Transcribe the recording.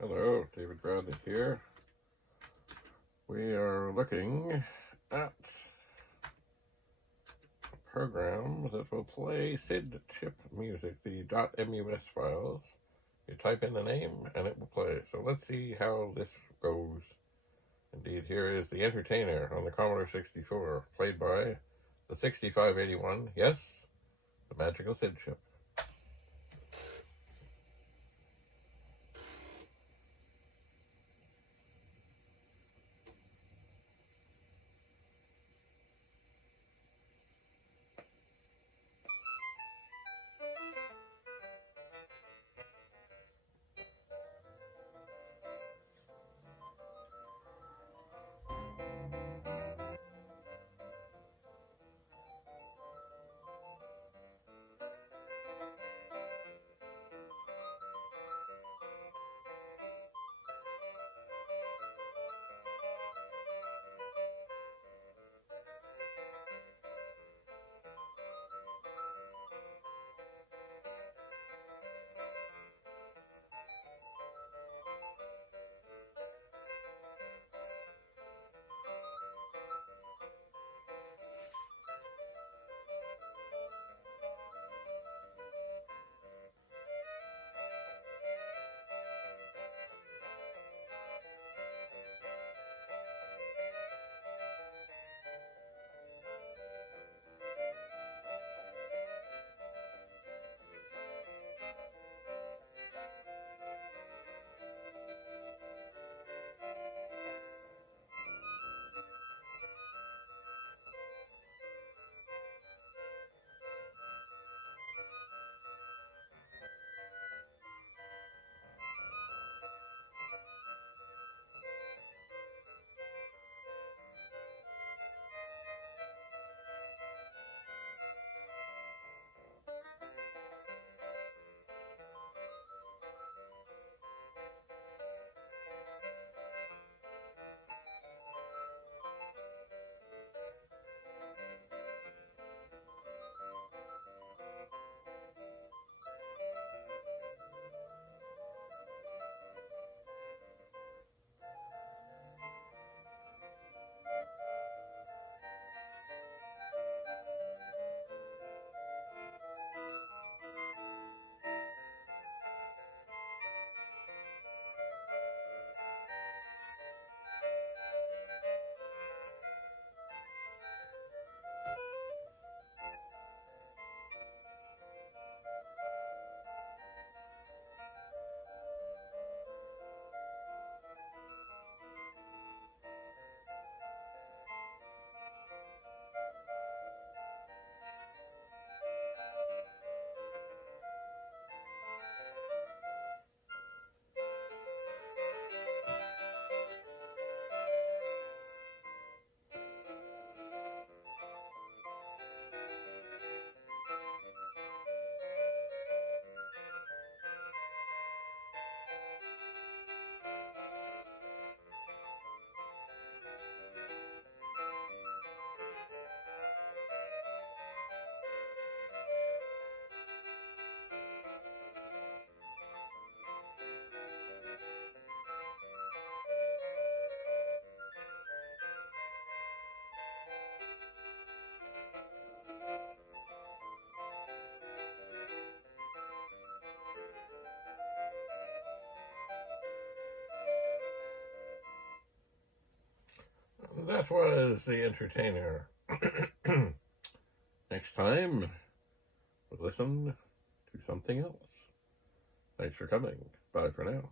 Hello, David Bradley here. We are looking at a program that will play SID chip music, the .mus files. You type in the name and it will play. So let's see how this goes. Indeed, here is the entertainer on the Commodore 64, played by the 6581, yes, the magical SID chip. That was the entertainer. Next time, we'll listen to something else. Thanks for coming. Bye for now.